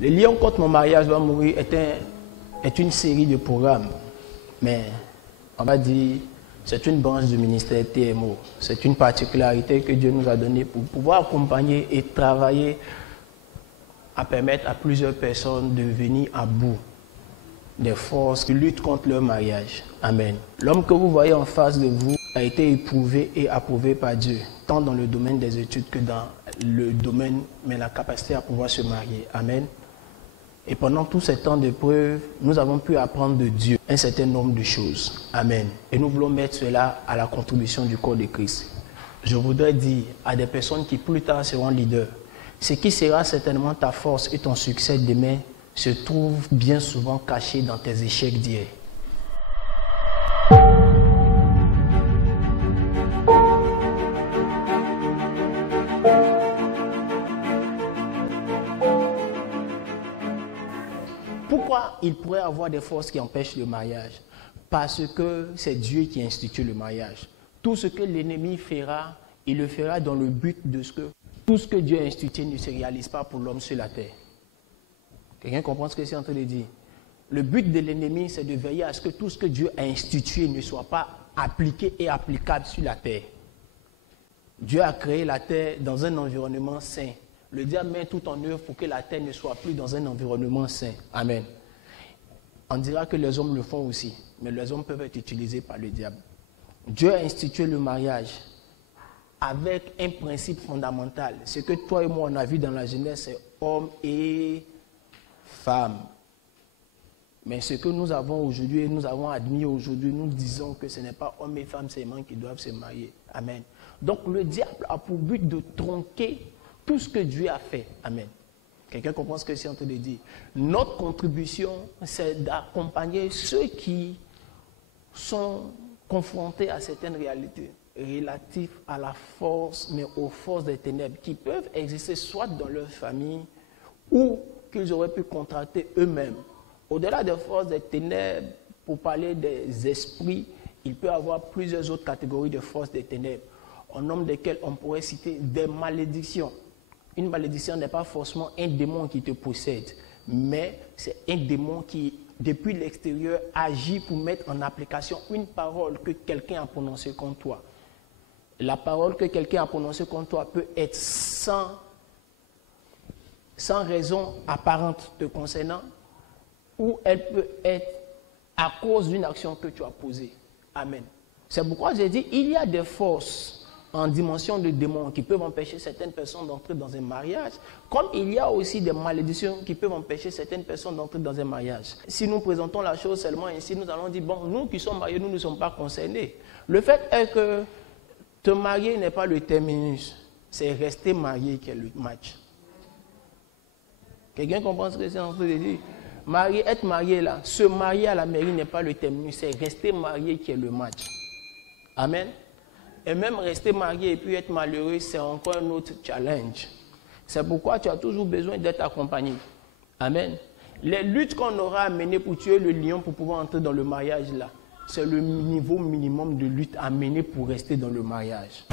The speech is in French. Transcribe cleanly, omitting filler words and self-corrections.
Le Lion contre mon mariage va mourir est une série de programmes, mais on va dire c'est une branche du ministère TMO. C'est une particularité que Dieu nous a donnée pour pouvoir accompagner et travailler à permettre à plusieurs personnes de venir à bout des forces qui luttent contre leur mariage. Amen. L'homme que vous voyez en face de vous a été éprouvé et approuvé par Dieu, tant dans le domaine des études que dans le domaine, mais la capacité à pouvoir se marier. Amen. Et pendant tout ce temps d'épreuve, nous avons pu apprendre de Dieu un certain nombre de choses. Amen. Et nous voulons mettre cela à la contribution du corps de Christ. Je voudrais dire à des personnes qui plus tard seront leaders, ce qui sera certainement ta force et ton succès demain se trouve bien souvent caché dans tes échecs d'hier. Pourquoi il pourrait avoir des forces qui empêchent le mariage? Parce que c'est Dieu qui institue le mariage. Tout ce que l'ennemi fera, il le fera dans le but de ce que tout ce que Dieu a institué ne se réalise pas pour l'homme sur la terre. Quelqu'un comprend ce que c'est en train de dire? Le but de l'ennemi, c'est de veiller à ce que tout ce que Dieu a institué ne soit pas appliqué et applicable sur la terre. Dieu a créé la terre dans un environnement sain. Le diable met tout en œuvre pour que la terre ne soit plus dans un environnement sain. Amen. On dira que les hommes le font aussi, mais les hommes peuvent être utilisés par le diable. Dieu a institué le mariage avec un principe fondamental. Ce que toi et moi on a vu dans la Genèse, c'est homme et femme. Mais ce que nous avons aujourd'hui, nous avons admis aujourd'hui, nous disons que ce n'est pas homme et femme seulement qui doivent se marier. Amen. Donc le diable a pour but de tronquer tout ce que Dieu a fait. Amen. Quelqu'un comprend ce que je suis en train de dire? Notre contribution, c'est d'accompagner ceux qui sont confrontés à certaines réalités relatives à la force, mais aux forces des ténèbres qui peuvent exister soit dans leur famille ou qu'ils auraient pu contracter eux-mêmes. Au-delà des forces des ténèbres, pour parler des esprits, il peut y avoir plusieurs autres catégories de forces des ténèbres, au nombre desquelles on pourrait citer des malédictions. Une malédiction n'est pas forcément un démon qui te possède, mais c'est un démon qui, depuis l'extérieur, agit pour mettre en application une parole que quelqu'un a prononcée contre toi. La parole que quelqu'un a prononcée contre toi peut être sans raison apparente te concernant, ou elle peut être à cause d'une action que tu as posée. Amen. C'est pourquoi j'ai dit, il y a des forces en dimension de démons qui peuvent empêcher certaines personnes d'entrer dans un mariage, comme il y a aussi des malédictions qui peuvent empêcher certaines personnes d'entrer dans un mariage. Si nous présentons la chose seulement ainsi, nous allons dire, bon, nous qui sommes mariés, nous ne sommes pas concernés. Le fait est que te marier n'est pas le terminus, c'est rester marié qui est le match. Quelqu'un comprend ce que c'est en train de dire? Être marié là, se marier à la mairie n'est pas le terminus, c'est rester marié qui est le match. Amen. Et même rester marié et puis être malheureux, c'est encore un autre challenge. C'est pourquoi tu as toujours besoin d'être accompagné. Amen. Les luttes qu'on aura à mener pour tuer le lion pour pouvoir entrer dans le mariage là, c'est le niveau minimum de lutte à mener pour rester dans le mariage.